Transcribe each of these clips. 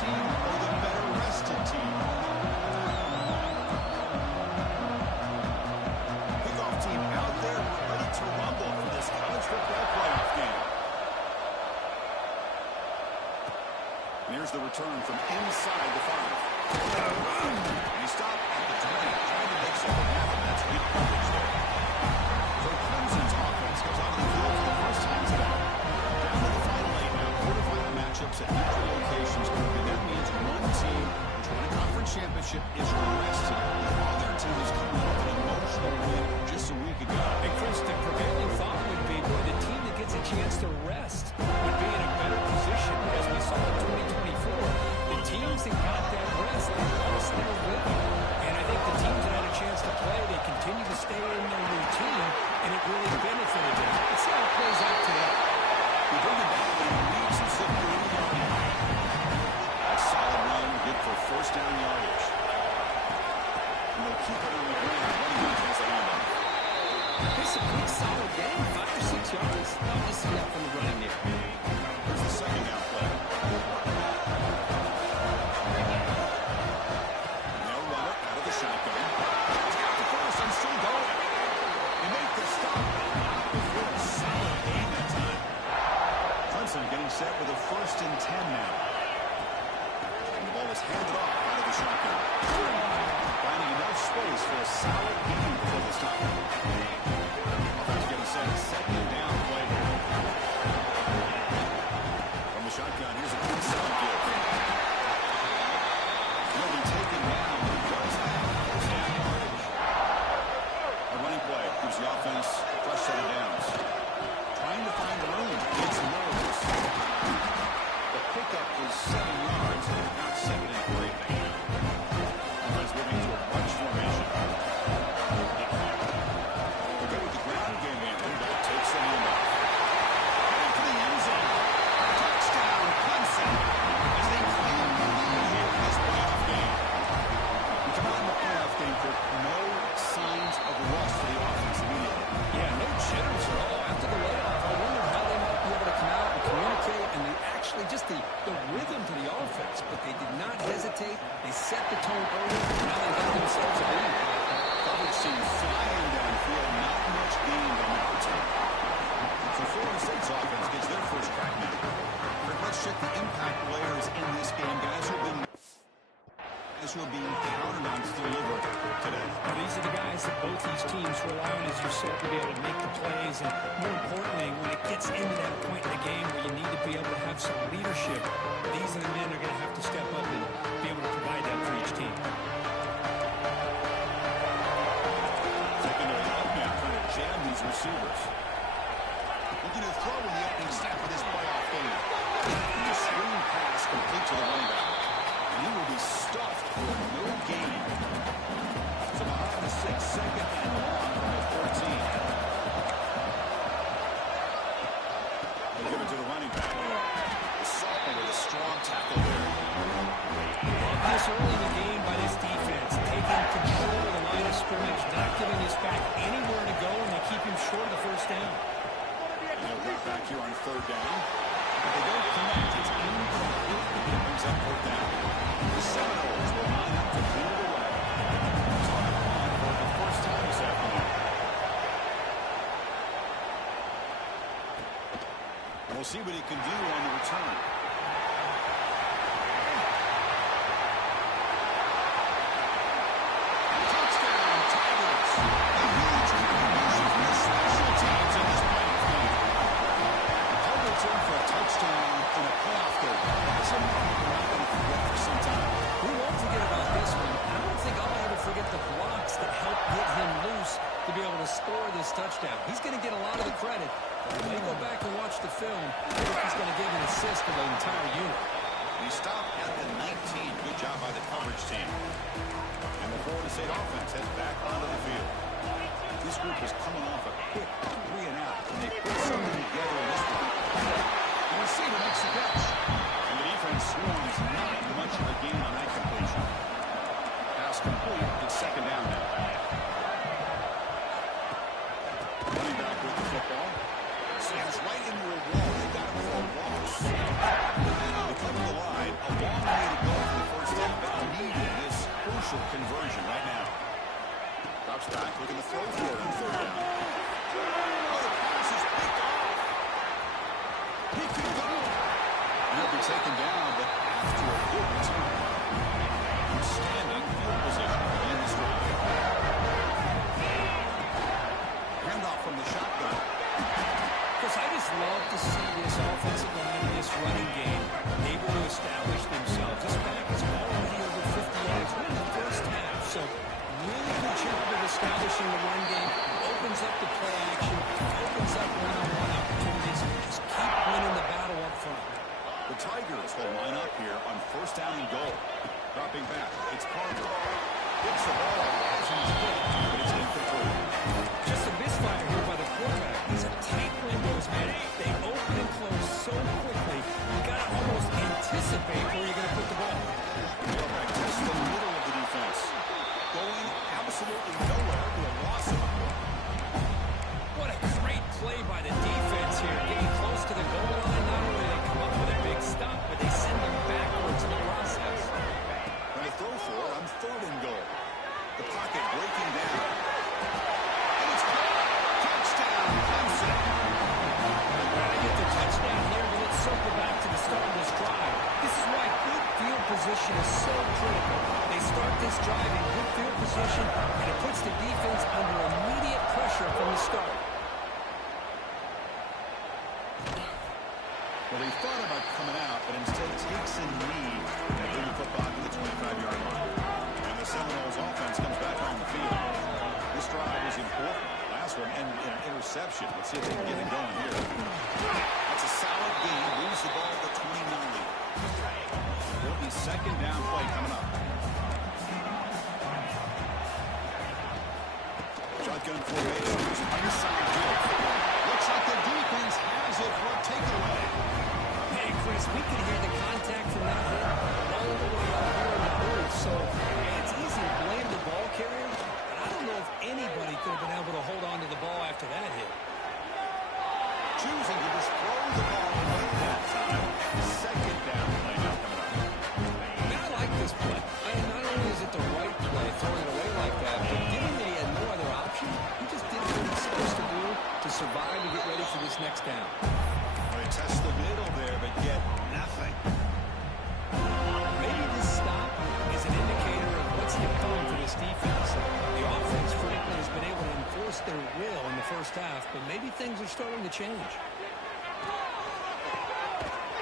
team or the better rested team? Kickoff team out there ready to rumble for this college football playoff game. And here's the return from inside the 5. And he stopped at the 20, trying to make something happen. That's good coverage there. So Clemson's offense goes out of the field for the first time today. Down to the final 8 now. Quarterfinal matchups at neutral locations. And that means one team, which won a conference championship, is rested. The other team is coming off an emotional win just a week ago. And Chris, the prevailing thought would be, boy, the team that gets a chance to rest would be in a better position, as we saw in 2024. The teams that got that rest, they lost their rhythm. And I think the teams that had a chance to play, they continue to stay in their routine, and it really benefited them. Let's see how it plays out today. We bring it back and it leads us to the a solid run, good for first down yardage. And they'll keep it on the ground. Running back has the handoff. It's a pretty solid game, 5 or 6 yards. Love to see that from the running game. Here's the second down play. They'll run it out of the shotgun. He's got the first and still going. They make the stop, but not before a solid gain that time. Clemson getting set with a 1st and 10 now. And the ball is handed off out of the shotgun. Finding enough space for a solid gain before the stop. Offense getting set, second down play. From the shotgun, here's a inside give. He'll be taken down. He does have first down yardage. A running play gives the offense a fresh set of downs. Trying to find room. It's nervous. The pickup is 7 yards, and not 7 and 3. Offense moving to a bunch formation. We'll go with the ground game in. That takes the handoff. Into the end zone. Touchdown, Clemson, as they claim the lead here in this playoff game. We come out in the playoff game for no signs of rust for the offense immediately. Yeah, no jitters at all. After the layoff, I wondered how they might be able to come out and communicate, and they actually just the rhythm to the offense. But they did not hesitate. They set the tone early, and now they got themselves a lead. Coverage team flying downfield, not much gained on that return. So Florida State's offense gets their first crack now. Let's check the impact players in this game, guys who are being counted on to deliver today. Now, these are the guys that both these teams rely on, as you said, to be able to make the plays. And more importantly, when it gets into that point in the game where you need to be able to have some leadership, these are the men that are going to have to step up and be able to provide that for each team. Taking it up now, trying to jam these receivers. Looking to throw in the opening snap of this playoff game. And the screen pass complete to the running back. And he will be stuffed for no gain. So behind the 6, second and long from the 14. They'll give it to the running back. The sophomore with a strong tackle there. Love this early in the game by this defense, taking control of the line of scrimmage, not giving this back anywhere to go, and they keep him short of the first down. They'll get back here on 3rd down. If they don't connect, it's incomplete. It brings up 4th down. The Seminoles will line up to clear the way. It's on the line for the first time this afternoon. We'll see what he can do on the return. Touchdown, Tigers. A huge contribution from the special teams in this playoff game. Hubbard's in for a touchdown in a playoff game. It's a moment we're not going to forget for some time. We won't forget about this one. I don't think I'll ever forget the blocks that helped get him loose to be able to score this touchdown. He's going to get a lot of the credit. But when they go back and watch the film, I think he's going to give an assist to the entire unit. He stopped at the 19. Good job by the coverage team. And the Florida State offense heads back onto the field. This group is coming off a quick 3 and out, and they put something together in this one. The receiver makes the catch. And the defense swarms not much of a gain on that completion. Pass complete. It's 2nd down now. Running back with the football. Slams right into a wall. They got him for a loss. They cover the line. A long way to taken down, but after a good return. Standing field position in this drive. Handoff from the shotgun. Chris, I just love to see this offensive line in this running game able to establish themselves. This back is already over 50 yards in the first half. So really good job of establishing the run game. Opens up the play action. Opens up one-on-one opportunities. Just keep winning the battle up front. The Tigers will line up here on first down and goal. Dropping back. It's Carter. Hits the ball as he's hit, but it's incomplete. Just a misfire here by the quarterback. These are tight windows, man. They open and close so quickly. You got to almost anticipate where you're going to put the ball. Quarterback tests the middle of the defense. Going absolutely nowhere to a loss of it. What a great play by the defense here. Getting close to the goal line. Not only do they come up with a big stop, but they send them backwards in the process. And a throw for it on third and goal. The pocket breaking down. And it's caught. Touchdown, Clemson. Trying to get the touchdown here, but let's circle back to the start of this drive. This is why good field position is so critical. They start this drive in good field position, and it puts the defense under immediate pressure from the start. Well, they thought about coming out, but instead takes a knee and bring the football to the 25-yard line. And the Seminoles offense comes back on the field. This drive is important. Last one ended in an interception. Let's see if they can get it going here. That's a solid gain. Moves the ball to the 29. Will be second down play coming up. Shotgun formation. Inside field. Looks like the defense has it for a takeaway. Hey, Chris, we can hear the contact from that hit all the way up here in the booth. So, it's easy to blame the ball carrier, but I don't know if anybody could have been able to hold on to the ball after that hit. Choosing to just throw the ball away that time. Second down play now coming up. Man, I like this play. Not only is it the right play, throwing it away like that, but given that he had no other option, he just did what he's supposed to do to survive and get ready for this next down. They test the middle there, but get nothing. Maybe this stop is an indicator of what's to come for this defense. The offense, frankly, has been able to enforce their will in the first half, but maybe things are starting to change.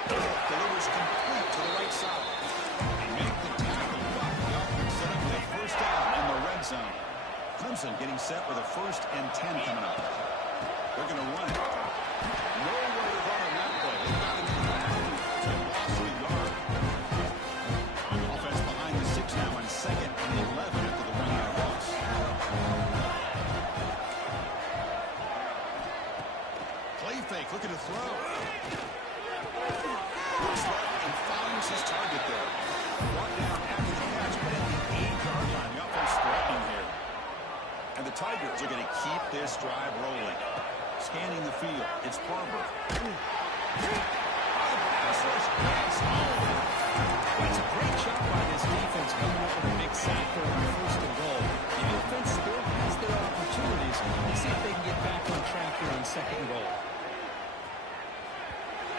Delivers complete to the right side. And make the tackle. Buck, the offense set up with a first down in the red zone. Clemson getting set with a 1st and 10 coming up. They're going to run it. Nowhere to run on that play. They got it in the backfield. It's a loss of a yard. Offense behind the 6 now on 2nd and 11 after the 1-yard loss. Play fake, looking to throw. Looks left and finds his target there. Brought down after the catch, but at the 8-yard line. The offense threatening here. And the Tigers are going to keep this drive rolling. Scanning the field. It's Barber. Well, it's a great shot by this defense coming up with a big sack there on 1st and goal. The offense still has their opportunities. Let's see if they can get back on track here on 2nd and goal.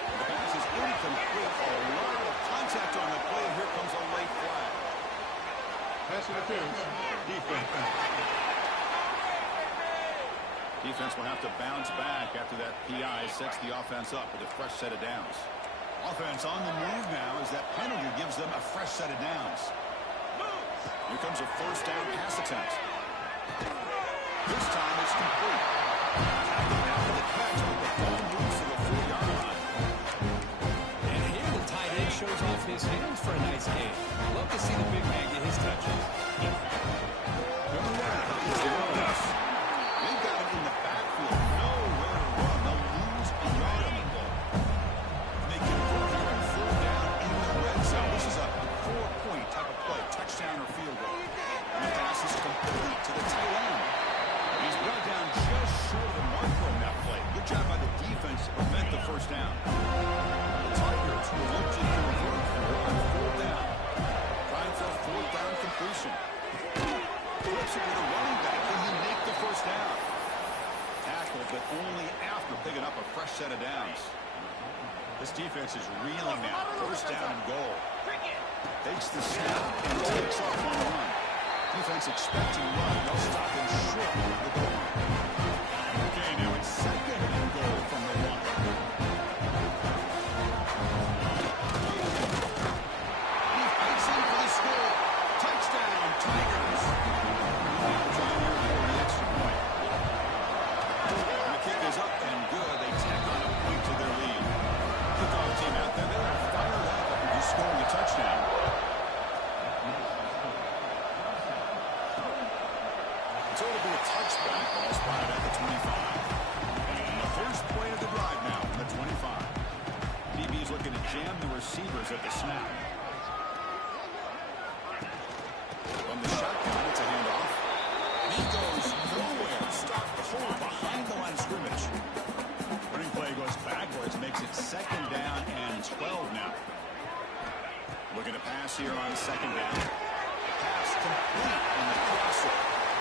The pass is incomplete. A lot of contact on the play. Here comes a late flag. Pass interference. Defense. Defense will have to bounce back after that PI sets the offense up with a fresh set of downs. Offense on the move now as that penalty gives them a fresh set of downs. Here comes a 1st down pass attempt. This time it's complete. Tackled after the catch, but the ball moves to the 4-yard line. And here the tight end shows off his hands for a nice game. Love to see the big man get his touches. Number 1 is the Rollins. They've got him in the backfield. Nowhere to run. They'll lose a yard on the ball. They convert here on 4th down in the red zone. This is a 4-point type of play. Touchdown or field goal. And the pass is complete to the tight end. He's brought down just short of the marker on that play. Good job by the defense to prevent the 1st down. The Tigers will look to convert here on 4th down. Trying for a 4th down completion. Flips it to the running back. Can he make the 1st down? Tackled, but only after picking up a fresh set of downs. This defense is reeling now. 1st Takes the snap and takes off on the run. Defense expecting run. They'll stop him short of the goal line. Okay, now it's second and goal from the 1. He fights in for the score. Touchdown, Tigers. Trying here for the extra point. The kick is up and good. They tack on a point to their lead. Kickoff team out there. They're fired up after just scoring a touchdown. So it'll be a touchback ball spotted at the 25. And the first play of the drive now from the 25. DB's looking to jam the receivers at the snap. From the shotgun, it's a handoff. He goes nowhere. Stopped cold behind the line of scrimmage. Running play goes backwards, makes it second down and 12 now. Looking to pass here on second down. Pass complete on the crosser.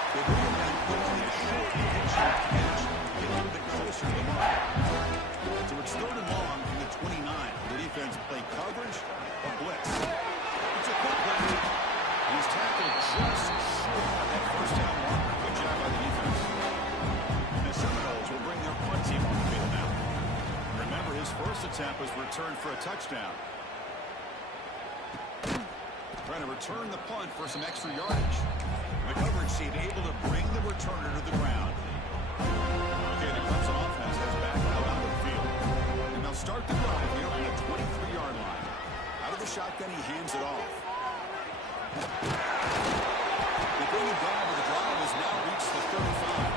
They bring him down quickly, a short pitch catch, get a little bit closer to the mark. So it's third and long from the 29. The defense play coverage or blitz. It's a quick play. He's tackled just short of that first down mark. Good job by the defense. And the Seminoles will bring their punt team on the field now. Remember, his first attempt was returned for a touchdown. Trying to return the punt for some extra yardage. The coverage team able to bring the returner to the ground. Okay, the Clemson offense has back out on the field. And they'll start the drive here on the 23-yard line. Out of the shotgun, he hands it off. They bring it down, but the drive has now reached the 35.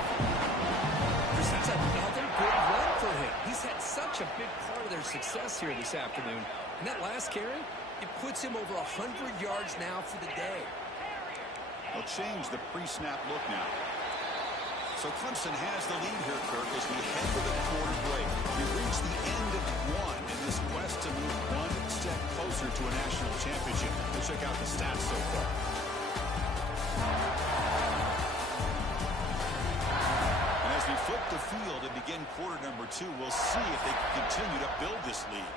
That's another good run for him. He's had such a big part of their success here this afternoon. And that last carry, it puts him over 100 yards now for the day. They'll change the pre-snap look now. So Clemson has the lead here, Kirk, as we head to the quarter break. We reach the end of one in this quest to move one step closer to a national championship. Let's check out the stats so far. And as we flip the field and begin quarter number 2, we'll see if they can continue to build this lead.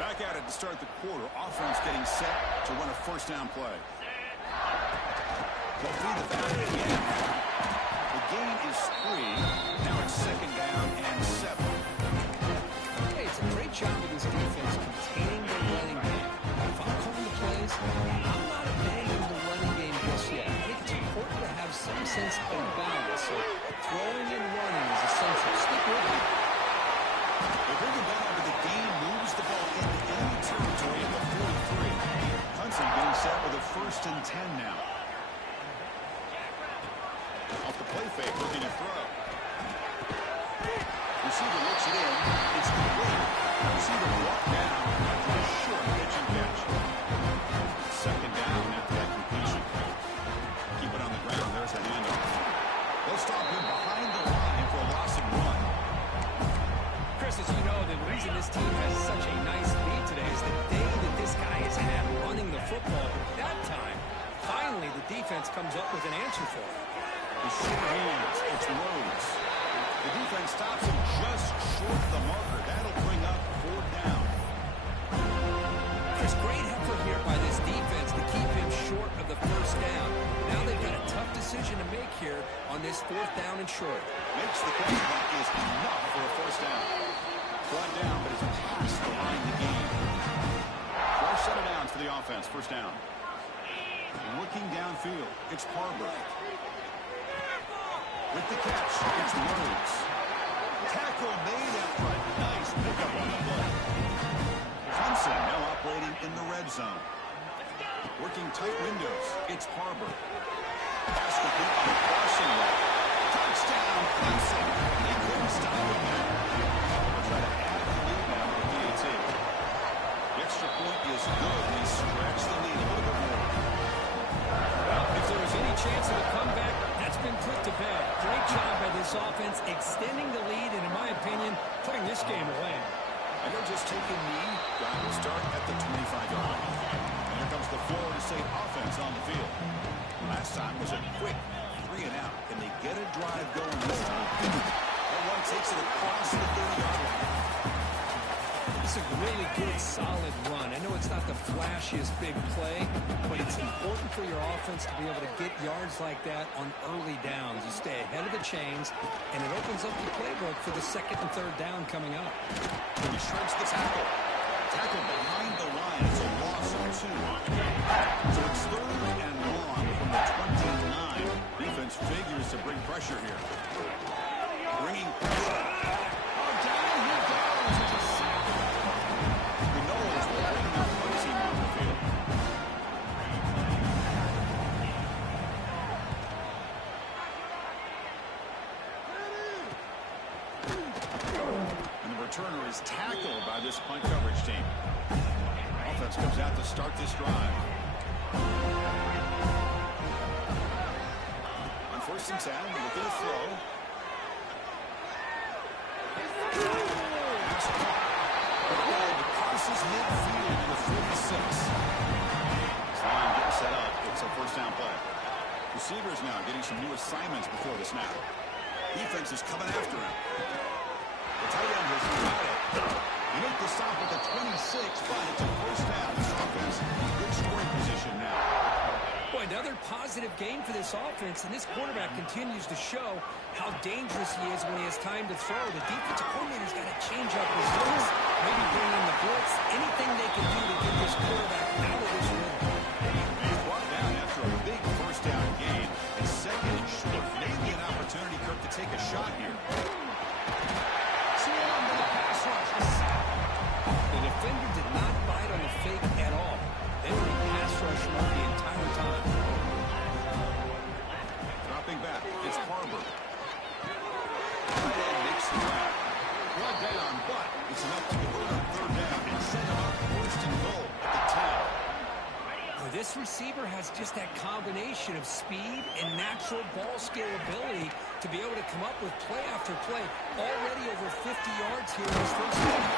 Back at it to start the quarter. Offense getting set to run a first down play. They'll feed the back again. The gain is 3. Now it's second down and 7. Hey, it's a great job of this defense containing the running game. If I'm calling the plays, I'm not abandoning the running game just yet. I think it's important to have some sense of balance. So throwing and running is essential. Stick with it. They bring it down after the game moves the ball into enemy territory at the 43. Clemson getting set with a first and 10 now. Off the play fake, looking to throw. Receiver looks it in. It's complete. Receiver walked down after a short pitch and catch. Second down after that completion. Keep it on the ground. There's a handoff. They'll stop him behind the line for a loss of 1. Chris, as you know, the reason this team has such a nice lead today is the day that this guy has had running the football. But that time, finally, the defense comes up with an answer for him. The short hands, it's Rhodes. The defense stops him just short of the marker. That'll bring up 4th down. There's great effort here by this defense to keep him short of the first down. Now they've got a tough decision to make here on this 4th down and short. Makes the catch, that is enough for a first down. Brought down, but it's past the line of the game. 4 set of downs for the offense, first down. Looking downfield, it's Harbor. With the catch, it's Rhodes. Tackle made after a nice pickup on the play. Clemson now operating in the red zone. Working tight windows, it's Harbor. Pass complete on the crossing route. Touchdown, Clemson. They couldn't stop him there. They'll try to add the lead now with the PAT. The extra point is good, and they stretch the lead a little bit more. Well, if there was any chance of a comeback, that's been put to bed. Great job by this offense extending the lead and, in my opinion, putting this game away. And they're just taking knee. Drive will start at the 25-yard line. And here comes the Florida State offense on the field. Last time was a quick 3 and out. Can they get a drive going this time? That one takes it across the 30-yard line. It's a really good, solid run. I know it's not the flashiest big play, but it's important for your offense to be able to get yards like that on early downs. You stay ahead of the chains, and it opens up the playbook for the second and third down coming up. He shreds the tackle. Tackle behind the line. It's a loss of 2. So it's third and long from the 29. Defense figures to bring pressure here. Bringing pressure. Oh, down he goes. It's a sack. The Knowles will bring their punt team on the field. And the returner is tackled by this punt coverage team. Offense comes out to start this drive. On 1st and 10, looking to throw. Pass caught. The ball crosses midfield to the 46. This line getting set up. It's a 1st down play. Receivers now getting some new assignments before the snap. Defense is coming after him. The tight end has got it. You make the stop at the 26, but it's a 1st down. This offense in good scoring position now. Boy, another positive game for this offense, and this quarterback continues to show how dangerous he is when he has time to throw. The defensive coordinator's got to change up his looks, maybe bring in the blitz, anything they can do to get this quarterback out of this rhythm. He's brought down after a big 1st down gain. It's 2nd and short. Maybe an opportunity, Kirk, to take a shot here. The defender did not bite on the fake at all. They were in pass rush mode the entire time. Dropping back, it's Harbor. Tight end makes the grab. Brought down, but it's enough to convert on 3rd down and set him up 1st and goal at the 10. Well, this receiver has just that combination of speed and natural ball skill ability to be able to come up with play after play. Already over 50 yards here in his 1st game.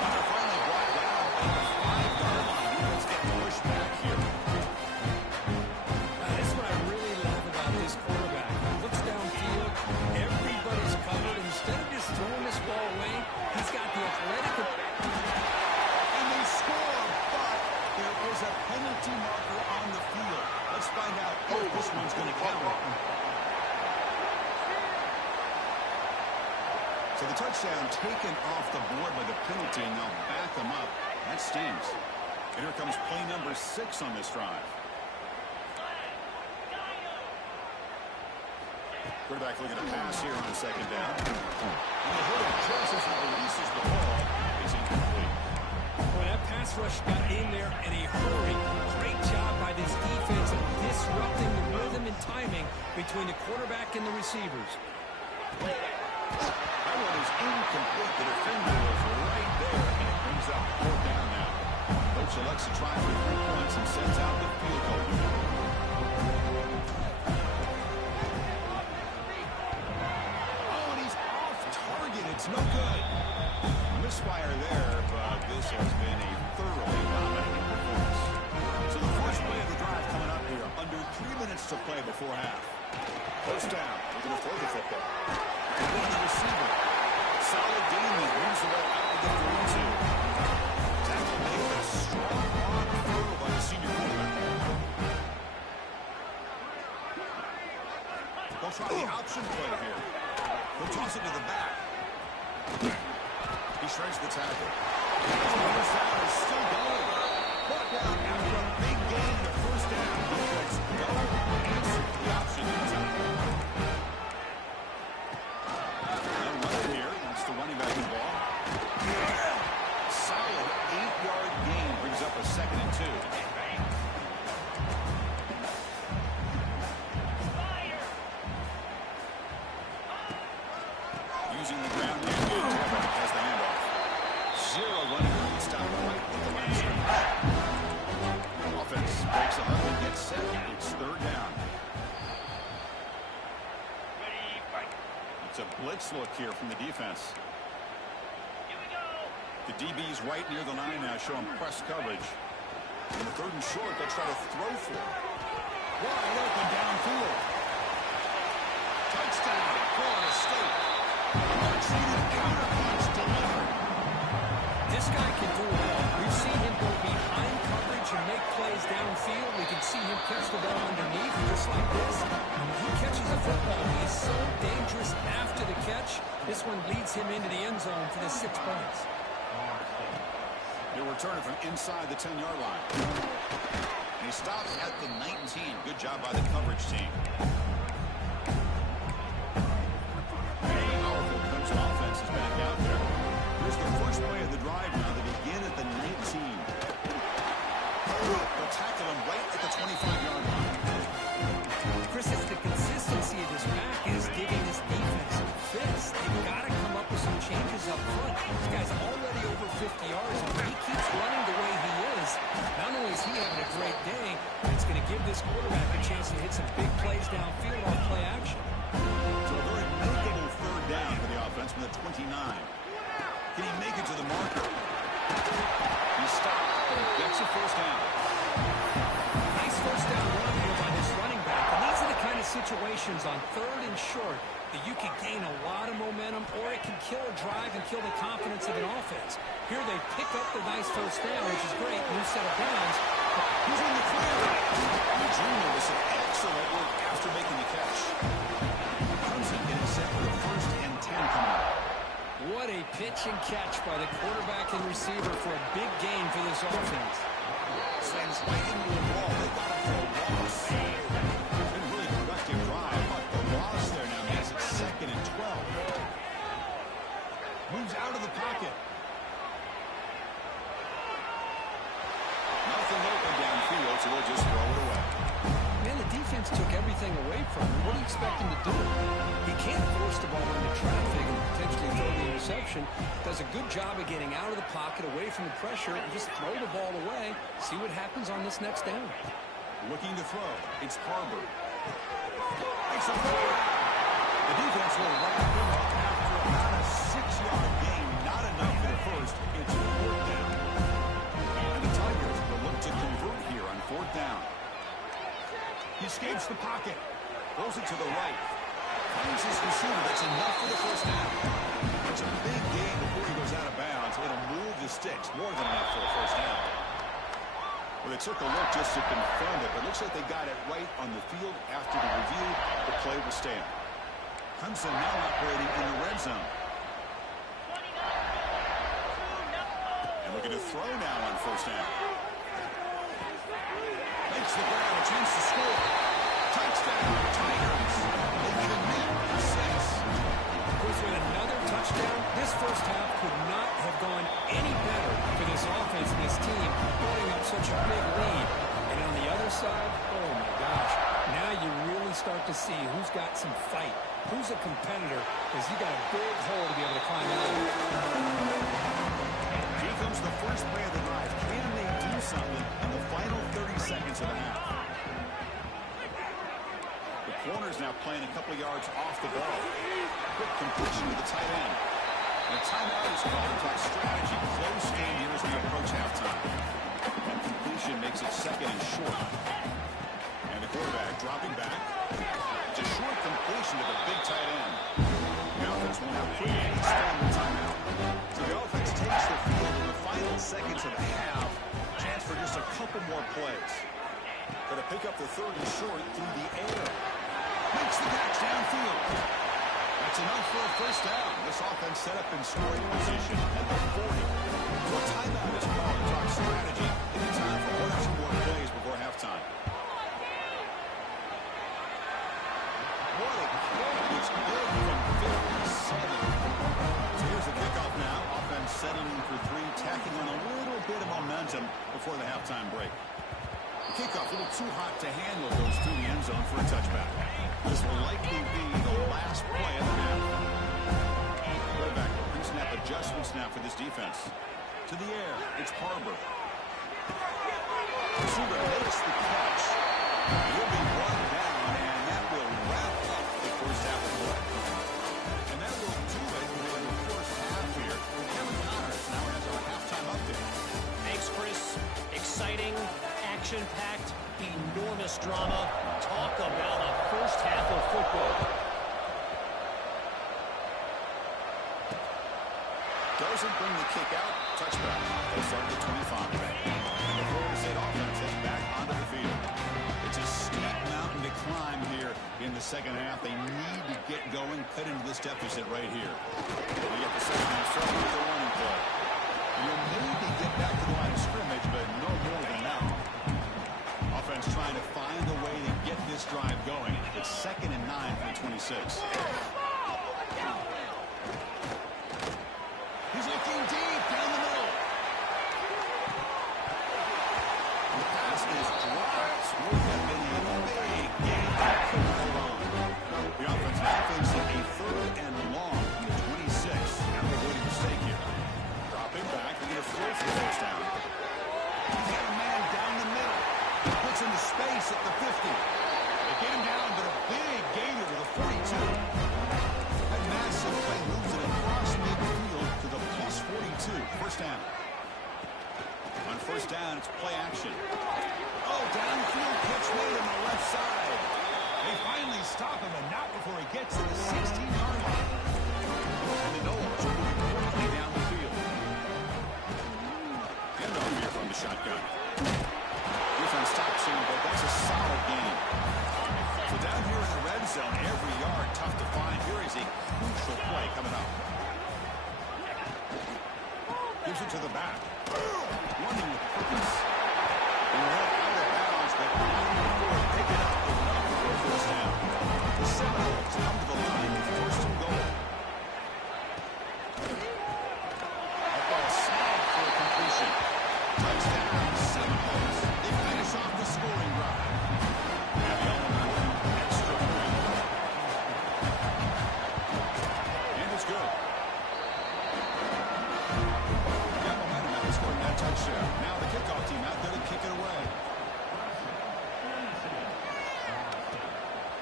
They're finally brought down at the 5-yard line. Let's get pushed back here. That's what I really love about this quarterback. He looks downfield, everybody's covered. Instead of just throwing this ball away, he's got the athletic. And they score, but there is a penalty marker on the field. Let's find out if this one's going to count. So the touchdown taken off the board by the penalty, and they'll back them up. That stings. And here comes play number 6 on this drive. Quarterback looking to pass here on 2nd down. And the hitter crosses and releases the ball. It's incomplete. Boy, that pass rush got in there in a hurry. Great job by this defense of disrupting the rhythm and timing between the quarterback and the receivers. That one is incomplete. The defender was right there, and it brings up 4th down now. Coach elects to try for 3 points and sends out the field goal unit. Oh, and he's off target. It's no good. A misfire there, but this has been a thoroughly dominating performance. So the first play of the drive coming up here. Under 3 minutes to play before half. 1st down. We're going to throw the football. And the receiver. Solid game. He moves away out of the 3-2. Tackle made a strong arm throw by the senior quarterback. They'll try the option play here. They'll toss it to the back. He shreds the tackle. This down is still going. Brought down after a big gain in the 1st down. Defense don't answer the option in time. Running back in the ball. Solid 8-yard gain brings up a 2nd and 2. Using the ground game, quarterback has the handoff. 0 running room to stop right at the line scrimmage. Offense breaks a huddle and gets set. It's 3rd down. It's a blitz look here from the defense. The DB's right near the line now, showing press coverage. In the 3rd and short, they'll try to throw for it. Wide open downfield. Touchdown, Florida State. Untreated counter punch delivered. This guy can do it all. We've seen him go behind coverage and make plays downfield. We can see him catch the ball underneath, just like this. And when he catches a football, he's so dangerous after the catch. This one leads him into the end zone for the 6 points. He'll return it from inside the 10-yard line. And he stops at the 19. Good job by the coverage team. Powerful Clemson offense is back out there. Here's the first play of the drive now. They begin at the 19. They'll tackle him right at the 25-yard line. Chris, it's the consistency of this back is giving this defense some fits. They've got to come up with some changes up front. This guy's already over 50 yards, and when he keeps running the way he is, not only is he having a great day, but it's going to give this quarterback a chance to hit some big plays downfield on play action. So a very notable third down for the offense from the 29. Can he make it to the marker? He stopped and gets a first down. Nice first down run here by this running back. And these are the kind of situations on 3rd and short that you can gain a lot of momentum, or it can kill a drive and kill the confidence of an offense. Here they pick up the nice first down, which is great. New set of downs. He's in the clear. And the junior with some excellent work after making the catch. Clemson getting set for the 1st and 10 coming up. What a pitch and catch by the quarterback and receiver for a big gain for this offense. Slams right into the wall. They got him for a loss. Been really productive drive, but the loss there now makes it 2nd and 12. Moves out of the pocket. Nothing open downfield, so we'll just throw it away. Man, the defense took everything away from him. What do you expect him to do? He can't force the ball into traffic and potentially throw the interception. Does a good job of getting out of the pocket, away from the pressure, and just throw the ball away. See what happens on this next down. Looking to throw. It's Harbor. Makes a play. The defense will wrap him up after about a 6-yard gain. Not enough for the first. It's 4th down. And the Tigers will look to convert here on 4th down. He escapes the pocket. Throws it to the right. Finds his receiver. That's enough for the first down. It's a big gain before he goes out of bounds. It'll move the sticks. More than enough for a first down. Well, they took a look just to confirm it, but it looks like they got it right on the field. After the review, the play will stand. Clemson now operating in the red zone. And looking to throw now on first down. Makes the grab, a chance to score. Touchdown, Tigers. They commit 6. With another touchdown, this first half could not have gone any better for this offense and this team, building up such a big lead. And on the other side, oh my gosh, now you really start to see who's got some fight, who's a competitor, because you got a big hole to be able to climb out of. Here comes the first play of the drive. Can they do something in the final 30 seconds of the half? The corner's now playing a couple yards off the ball. Quick completion to the tight end. And a timeout is called. Talk strategy. Close game here as we approach halftime. That completion makes it 2nd and short. And the quarterback dropping back. It's a short completion to the big tight end. The offense will now quickly extend the timeout. So the offense takes the field in the final seconds of the half. Chance for just a couple more plays. Going to pick up the 3rd and short through the air. Makes the catch downfield. That's enough for a first down. This offense set up in scoring position at the 40. So a timeout is called to talk strategy. In time for 1 or 2 more plays before halftime. What a kick. It's good from 57. So here's the kickoff now. Offense settling for 3, tacking on a little bit of momentum before the halftime break. The kickoff a little too hot to handle, goes through the end zone for a touchback. This will likely be the last play of the half. Quarterback pre-snap adjustments now for this defense. To the air, it's Harbor. Receiver makes the catch. He'll be brought down, and that will wrap up the first half of play. And that will do it for the first half here. Kevin Connors now has our halftime update. Thanks, Chris. Exciting, action-packed, enormous drama. Talk about a first half of football. Goes doesn't bring the kick out. Touchback. They'll start at the 25. And the Florida State offense is back onto the field. It's a steep mountain to climb here in the second half. They need to get going, cut into this deficit right here. We get the second half started with the running play. You'll maybe get back to the line of scrimmage, but no more than that. Offense trying to find a way to get this drive going. It's 2nd and 9 from the 26. He's looking deep down the middle. The pass is dropped. Would have been a big gain. The offense now facing a 3rd and long from the 26. Now they're avoiding a mistake here. Dropping back. They're going to throw for the first down. He's got a man down the middle. He puts into space at the 50. They get him down, but a big gainer to the 42. That massive play moves it across midfield to the plus 42. First down. On first down, it's play action. Oh, downfield pitch made on the left side. They finally stop him, and not before he gets to the 16-yard line. And the Noles are moving quickly down the field. Handoff here from the shotgun. Defense stops him, but that's a solid game. So down here in the red zone, every yard tough to find. Here is a crucial play coming up. Gives it to the back. Running with purpose. And right out of bounds, but pick it up with enough for a first down. The Seminoles come to the line with 1st and goal. Up on a snag for a completion. Touchdown, Seminoles. They finish off the scoring drive. And the all-important extra point. And it's good. Got momentum after scoring that touchdown. Now the kickoff team out there to kick it away.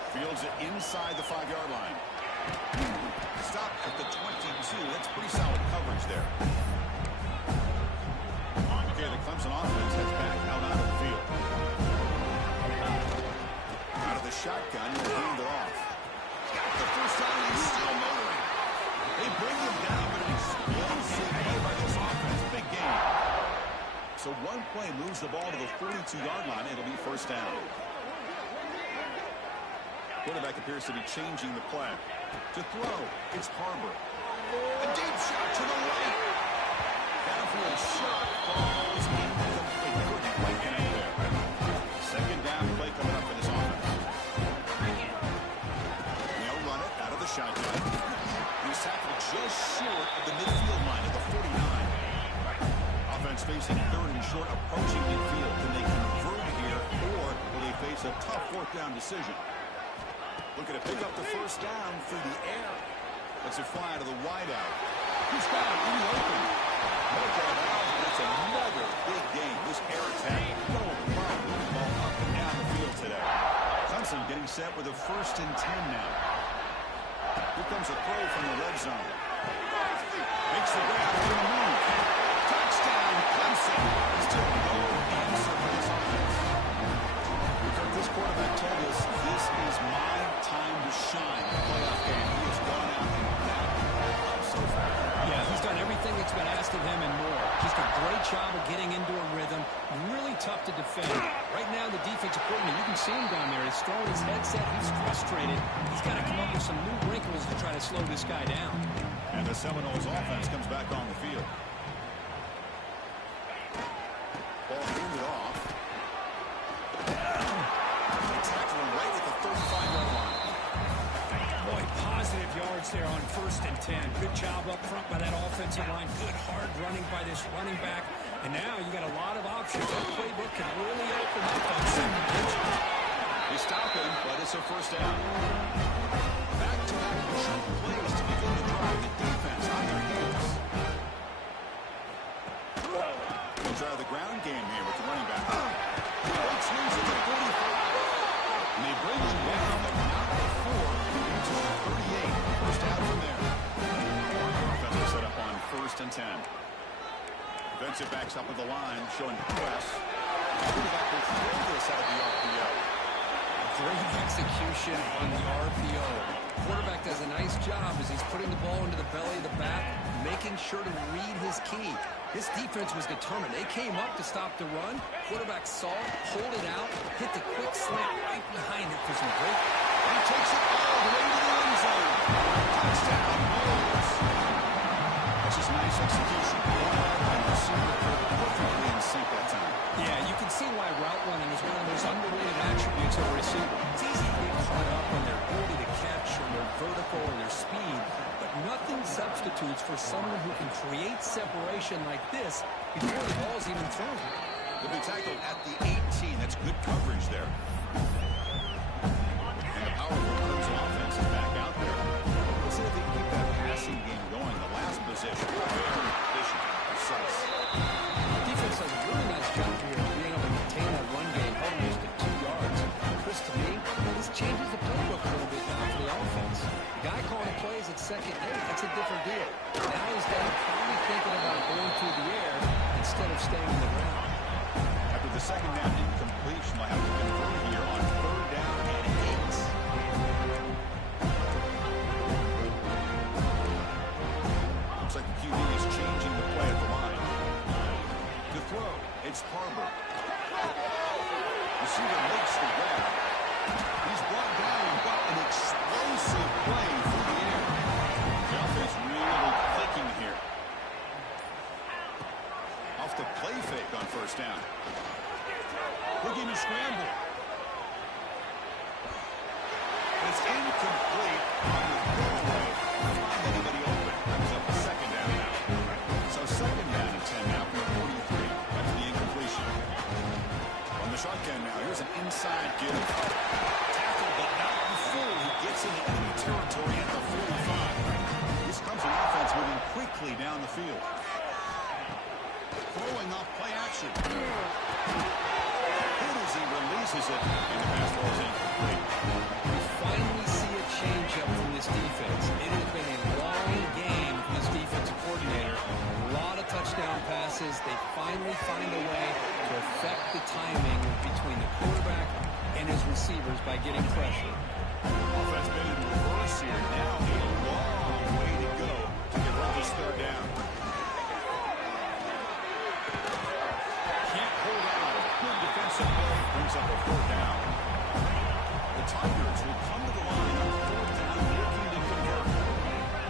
Fields it inside the 5-yard line. Stop at the 22. That's pretty solid coverage there. Okay, the Clemson offense heads back out onto the field. Out of the shotgun, he'll hand it off. The first time he's still motoring. They bring him down, but an explosive play by this offense. Big game. So one play moves the ball to the 42-yard line. It'll be first down. Quarterback appears to be changing the play. To throw, it's Harbor. A deep shot to the right. Downfield shot falls incomplete. Couldn't quite connect there. Second down play coming up for this offense. They'll run it out of the shotgun. He's tackled just short of the midfield line at the 49. Offense facing 3rd and short, approaching midfield. Can they convert here, or will they face a tough 4th down decision? Looking to pick up the first down through the air. Let's it fly to the wideout. He's got it in the open. That's another big game. This air attack, no problem. Moving the ball up and down the field today. Clemson getting set with a 1st and 10 now. Here comes a throw from the red zone. Makes the grab for the move. Touchdown, Clemson. Still no answer for this offense. This quarterback told us this is my time to shine. The playoff game. He has gone out and backed up so far. Yeah, he's done everything that's been asked of him and more. Just a great job of getting into a rhythm. Really tough to defend. Right now, the defensive coordinator, you can see him down there. He's throwing his headset. He's frustrated. He's got to come up with some new wrinkles to try to slow this guy down. And the Seminoles offense comes back on the field. Ball handed off. Tackling right at the 35-yard line. Boy, positive yards there on 1st and 10. Good job up front by that offensive line. Good hard running by this running back. And now you got a lot of options. That playbook can really open up on 2nd pitch. They stop him, but it's a first down. Back-to-back short plays to begin the drive. The defense on their heels. They'll try the ground game here with the running back. Breaks loose at the 45. And they bring him down, but not before to the 38. First down from there. Offense will set up on 1st and 10. Defensive backs up with the line, showing press. Quarterback will throw this out of the RPO. Great execution on the RPO. Quarterback does a nice job as he's putting the ball into the belly of the back, making sure to read his key. This defense was determined. They came up to stop the run. Quarterback saw it, pulled it out, hit the quick slant right behind it for some great. And he takes it all the way to the end zone. Touchdown, Bulls. That's just nice execution. And receiver perfectly in sync that time. Yeah, you can see why route running is one of the most underrated attributes of a receiver. It's easy to get caught up on their ability to catch and their vertical and their speed, but nothing substitutes for someone who can create separation like this before the ball's even thrown. They'll be tackled at the 18. That's good coverage there. And the powerful Clemson offense is back out there. We'll see if they can keep that passing game going. The last position, very efficient, precise. Defense does a really nice job here of being able to maintain that run game, holding just to 2 yards. Chris, to me, this changes the playbook a little bit now for the offense. The guy calling plays at second, hey, that's a different deal. Now he's probably thinking about going through the air instead of staying in the ground. After the second down incompletion, they'll have to convert here on third down and 8. Looks like the QB is changing the play at the line. To throw, it's Harbor. Receiver makes the grab. He's brought down, but an explosive play through the air. The offense really clicking here. Off the play fake on first down. Looking to scramble. It's incomplete on the throwaway. Find anybody open. Brings up a second down now. So second down and 10 now from 43. That's the incompletion. On the shotgun now, here's an inside give. Tackle, but not before he gets into enemy territory at the 45. This comes an offense moving quickly down the field. Throwing off play action. Good as he releases it, and the pass ball is incomplete. We finally see a change-up from this defense. It has been a long game for this defensive coordinator. A lot of touchdown passes. They finally find a way to affect the timing between the quarterback and his receivers by getting pressure. Offense been in reverse here. Now a long way to go to get rid of this third down. Can't hold on. Good defensive play brings up a fourth down. The Tigers will come to the line on fourth down, looking to convert.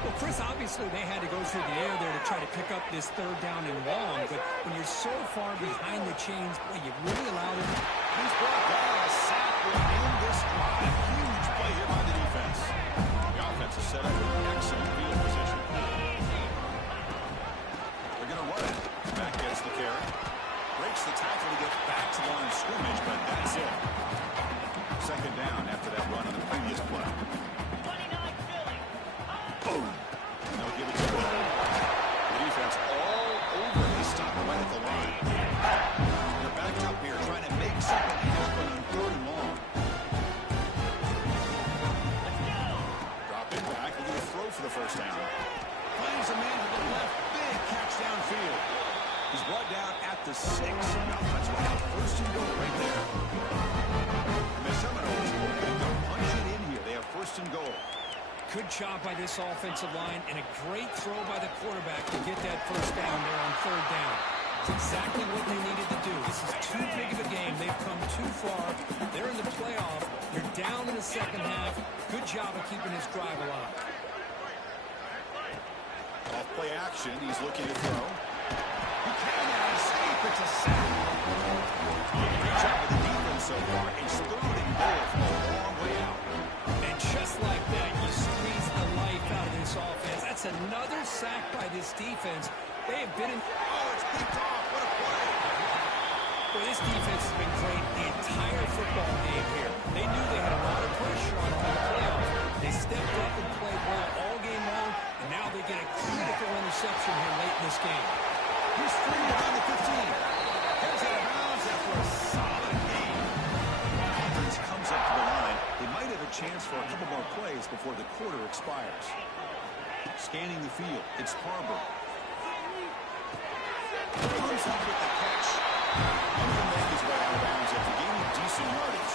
Well, Chris, obviously they had to go through the air there to try to pick up this third down and long, but when you're so far behind the chains, boy, you really allow them. He's brought down a sack in this drive. Huge play here by the defense. The offense is set up with excellent field position. They're going to run it. Back gets the carry. Breaks the tackle to get back to the line of scrimmage, but that's it. Second down after that run on the previous play. Boom. And they'll give it to them. The defense all over this time right at the line. They're backed up here trying to make something happen on third and long. Dropping back, looking to throw for the first down. Finds a man to the left. Big catch downfield. He's brought down at the 6. Now that's what out. First and goal right there. And the Seminoles hoping to punch it in here. They have first and goal. Good job by this offensive line and a great throw by the quarterback to get that first down there on third down. It's exactly what they needed to do. This is too big of a game. They've come too far. They're in the playoff. You're down in the second half. Good job of keeping this drive alive. Off play action. He's looking to throw. He cannot escape. It's a sack. Great job of the defense so far. It's third and goal from a long way out. And just like that, you squeeze the life out of this offense. That's another sack by this defense. They have been in... Oh, it's picked off. What a play. Boy, this defense has been great the entire football game here. They knew they had a lot of pressure on them in the playoffs. They stepped up and played well all game long, and now they get a critical interception here late in this game. He's free around the 15. Here's out of bounds after a solid game. Offense comes up to the line. They might have a chance for a couple more plays before the quarter expires. Scanning the field, it's Harbor. Comes up with the catch. And he'll make his way out of bounds after gaining decent yardage.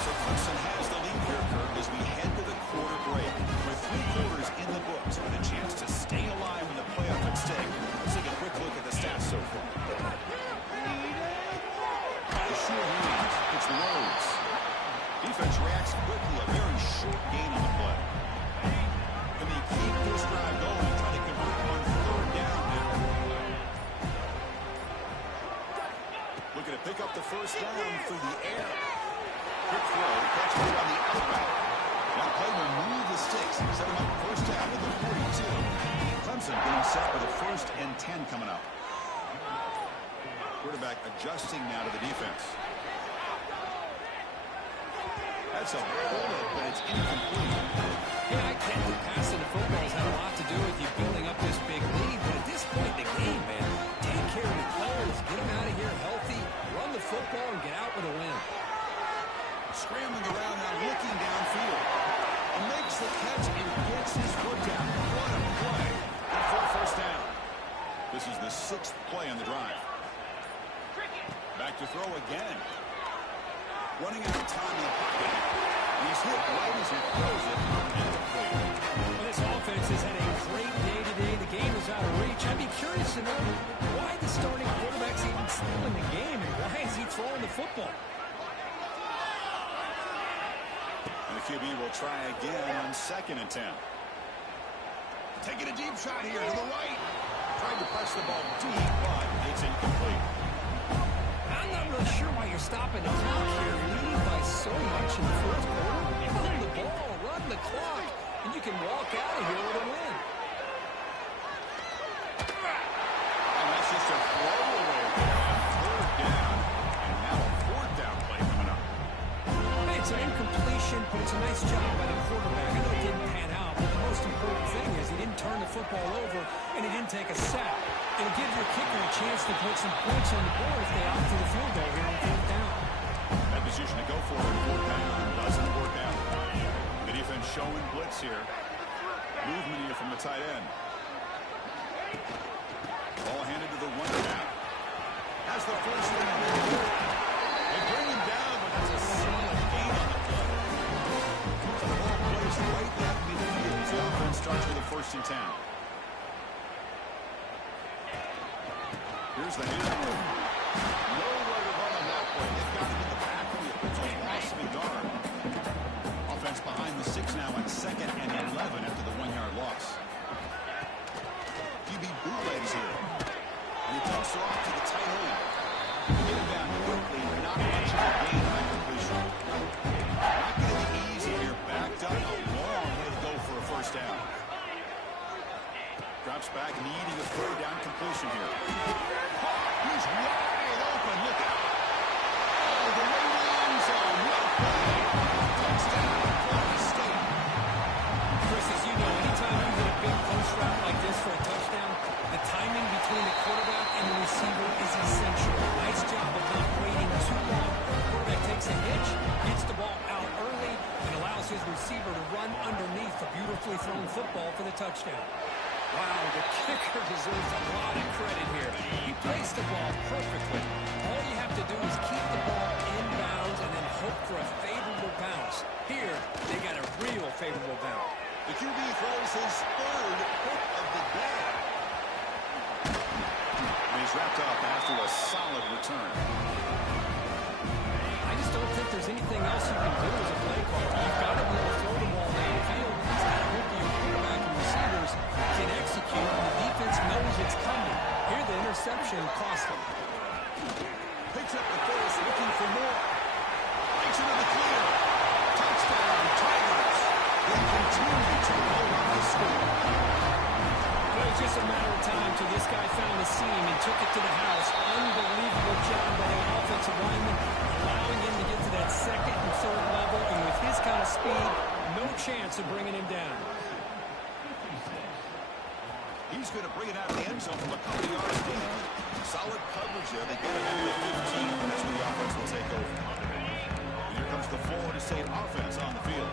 So Clemson looking to pick up the first down through the air. Quick throw to catch it on the out route. Now play will move the sticks. Set him up first down at the 42. Clemson getting set with a 1st and 10 coming up. Quarterback adjusting now to the defense. That's a bullet, but it's incomplete. Yeah, I get that passing the football's had a lot to do with you building up this big lead, but at this point in the game, man, take care of the players, get them out of here healthy, run the football, and get out with a win. Scrambling around now, looking downfield. He makes the catch and gets his foot down. What a play. And for a first down. This is the 6th play on the drive. Back to throw again. Running out of time in the pocket. And he's hit right as he throws it. Well, this offense has had a great day today. The game is out of reach. I'd be curious to know why the starting quarterback's even still in the game and why is he throwing the football? And the QB will try again on 2nd and 10. Taking a deep shot here to the right. Trying to press the ball deep, but it's incomplete. I'm not really sure why you're stopping the clock here. Leading by so much in the 4th quarter. Run the ball, run the clock, and you can walk out of here with a win. And that's just a throwaway there on 3rd down. And now a 4th down play coming up. It's an incompletion, but it's a nice job by the quarterback. I know it didn't pan out, but the most important thing is he didn't turn the football over and he didn't take a sack. It'll give your kicker a chance to put some points on the board if they opt for the field goal here on 4th down. That decision to go for it 4th down doesn't work out. The defense showing blitz here. Movement here from the tight end. Ball handed to the runner now. Has the first down. They bring him down, but that's a solid gain on the play. So the ball plays right at midfield as the offense starts with a 1st and 10. Here's the hand. Nowhere to run on that play. They've got him in the backfield. It's just lost in guard. Offense behind the 6 now on 2nd and 11 after the 1-yard loss. QB bootlegs here. And he dumps it off to the tight end. Get him down quickly. Not much of a gain on that completion. Not going to be easy here. Backed up. A long way to go for a 1st down. Drops back, needing a 3rd down completion here. He's wide open. Look out. Oh, the way to the end zone. Well played. Touchdown, Florida State. Chris, as you know, anytime you hit a big post route like this for a touchdown, the timing between the quarterback and the receiver is essential. Nice job of not waiting too long. The quarterback takes a hitch, gets the ball out early, and allows his receiver to run underneath the beautifully thrown football for the touchdown. Wow, the kicker deserves a lot of credit here. He placed the ball perfectly. All you have to do is keep the ball in bounds and then hope for a favorable bounce. Here, they got a real favorable bounce. The QB throws his 3rd hit of the day. And he's wrapped up after a solid return. I just don't think there's anything else you can do as a play caller. You've got to be able to throw the ball downfield. He's got to hope your quarterback and receivers can execute, and the defense knows it's coming. Here, the interception cost him. Picks up the first, looking for more. Makes it to the clear. Touchdown, Tigers. They continue to roll up the score. Well, it was just a matter of time till this guy found a seam and took it to the house. Unbelievable job by the offensive lineman, allowing him to get to that 2nd and 3rd level, and with his kind of speed, no chance of bringing him down. He's going to bring it out of the end zone from a couple of yards deep. Solid coverage there. They get it out of 15. That's where the offense will take over. And here comes the Florida State offense on the field.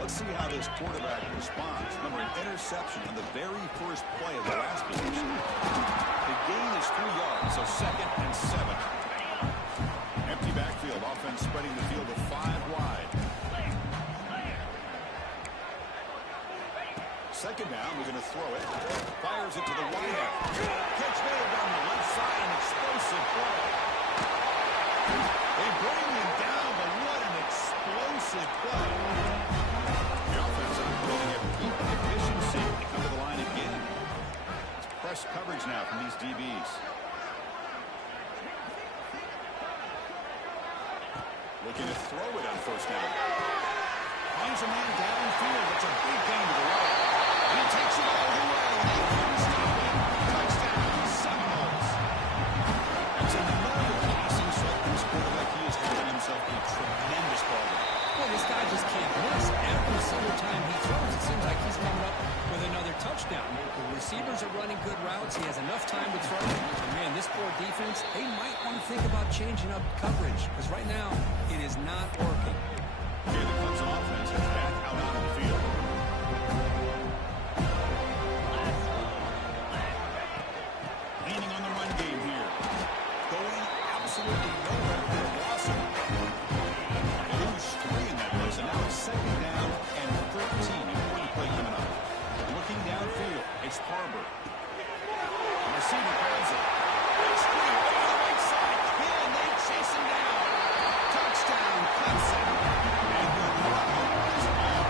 Let's see how this quarterback responds. Remember, an interception on the very first play of the last possession. The gain is 3 yards, so 2nd and 7. Empty backfield. Offense spreading the field to 5 wide. 2nd down, we're going to throw it. Fires it to the wide end. Catch made down the left side, an explosive play. They bring him down, but what an explosive play. The offense operating at peak efficiency. They come to the line again. It's press coverage now from these DBs. Looking to throw it on first down. Finds a man downfield. It's a big gain to the right. And he takes it all the way. He couldn't stop it. Touchdown, Seminoles. That's another passing set for this quarterback. He is having himself a tremendous ball game. Well, this guy just can't miss. Every single time he throws, it seems like he's coming up with another touchdown. The receivers are running good routes. He has enough time to throw. And man, this poor defense, they might want to think about changing up coverage, because right now it is not working. Okay, the Clemson offense is back out onto the field. Leaning on the run game here. Going absolutely nowhere for Blossom. Lose 3 in that place, and now it's second down and 13. Important play coming up. Looking downfield, it's Harbor. The receiver grabs it. It's free over the right side. Can they chase him down? Touchdown, Clemson. And the run is on.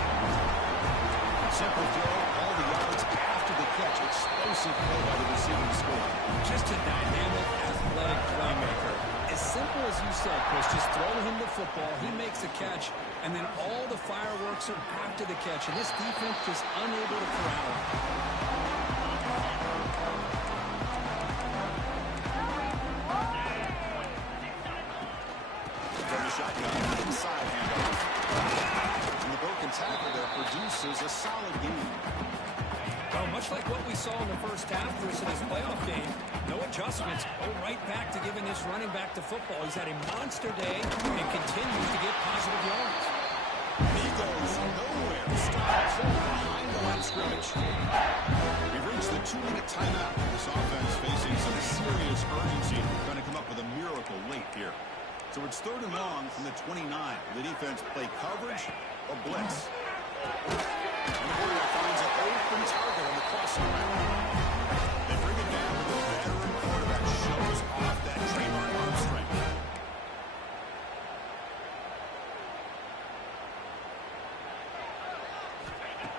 Simple throw, all the yards after the catch. Explosive play by the receiver to score. Just a dynamic, athletic playmaker. As simple as you said, Chris, just throw him the football, he makes a catch, and then all the fireworks are after the catch, and this defense just unable to corral him. From the shotgun, inside handoff. And the broken tackle there produces a solid game. Well, much like what we saw in the first half, Chris, in this playoff game, no adjustments. Go right back to giving this running back to football. He's had a monster day and continues to get positive yards. He goes nowhere. Stops behind the line of scrimmage. We've reached the 2-minute timeout. This offense facing some serious urgency. Going to come up with a miracle late here. So it's 3rd and long from the 29. The defense play coverage or blitz. And the quarterback finds an open target on the crossing route. They bring it down with a veteran quarterback. Shows off that trademark arm strength.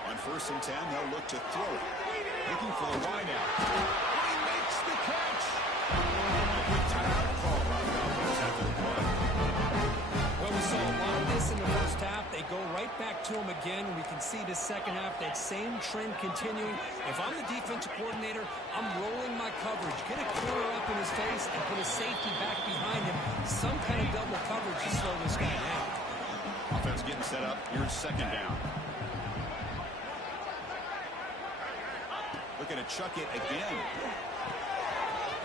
On 1st and 10, they'll look to throw it. Looking for the wideout. He makes the catch. A good timeout call by the Falcons after the play. Well, we saw a lot of this in the first half. They go right back to him again. We can see the second half, that same trend continuing. If I'm the defensive coordinator, I'm rolling my coverage. Get a corner up in his face and put a safety back behind him. Some kind of double coverage to slow this guy down. Offense getting set up. Here's 2nd down. Looking to chuck it again.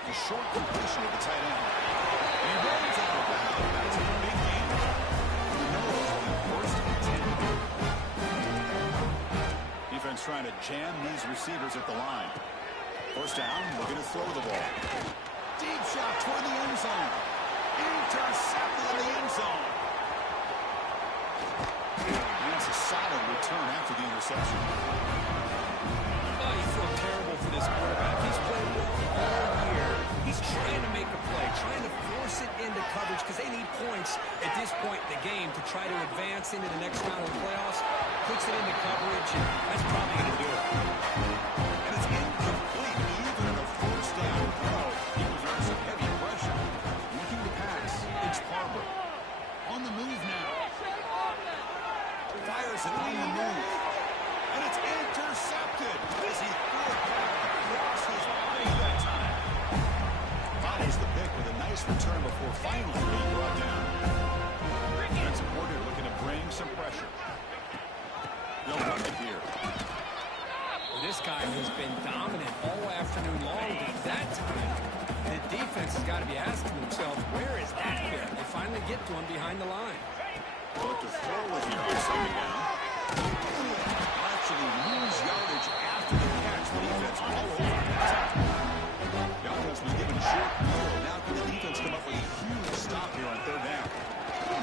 A short completion of the tight end. And he runs out of bounds. That's a big gain. The Noahs on 1st and 10. Defense trying to jam these receivers at the line. 1st down, looking to throw the ball. Deep shot toward the end zone. Intercepted in the end zone. And it's a solid return after the interception. Oh, you feel terrible for this quarterback. He's played well all year. He's trying to make a play, trying to force it into coverage because they need points at this point in the game to try to advance into the next round of the playoffs. Puts it into coverage, and that's probably going to do it. And it's incomplete, even in a 1st down throw. He was under some heavy pressure. Looking to pass. It's Harbor. On the move now. Fires it on the move. And it's intercepted as he threw it back across his body that time. Follows the pick with a nice return before finally being brought down. Defensive coordinator looking to bring some pressure. They'll run it here. Well, this guy has been dominant all afternoon long. That time, the defense has got to be asking themselves, where is that fit? They finally get to him behind the line. Look to throw it here on 2nd down. Actually lose yardage after the catch. The defense all over that time. The offense was given a short field. Now can the defense come up with a huge stop here on 3rd down?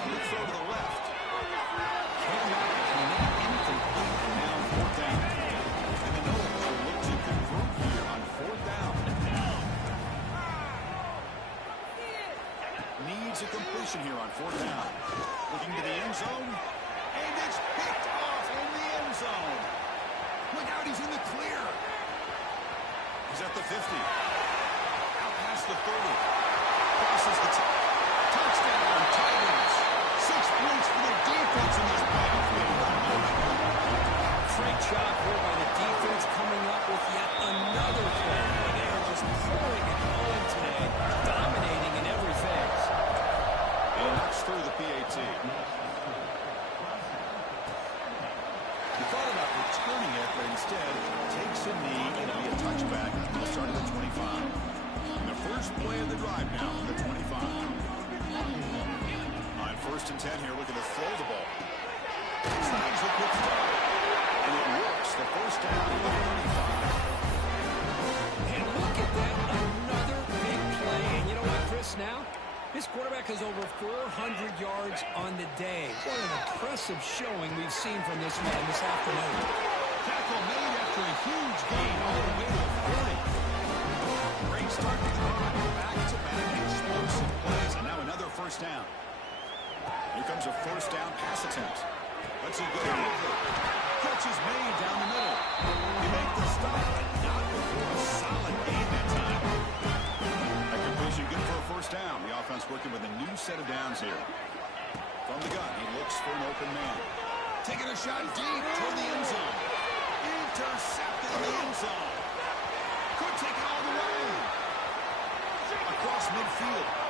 Good throw to the left. Came out and then incomplete. And now 4th down. And the Noahs will look to convert here on 4th down. Needs a completion here on 4th down. Looking to the end zone. And it's picked off in the end zone. Look out, he's in the clear. He's at the 50. Out past the 30. Crosses the top. Touchdown, Tigers. 6 10 here looking to throw the ball. Snags the quick throw. And it works. The first down at the 35. And look at that. Another big play. And you know what, Chris, now? This quarterback has over 400 yards on the day. What an impressive showing we've seen from this man this afternoon. Tackle made after a huge gain all the way to 40. Great start to drive. Back-to-back explosive plays. And now another first down. Here comes a first down pass attempt. Let's it go. Catch is made down the middle. He made the stop, but not before a solid gain that time. That completion good for a first down. The offense working with a new set of downs here. From the gun, he looks for an open man. Taking a shot deep toward the end zone. Intercepted in the end zone. Could take it all the way. Across midfield.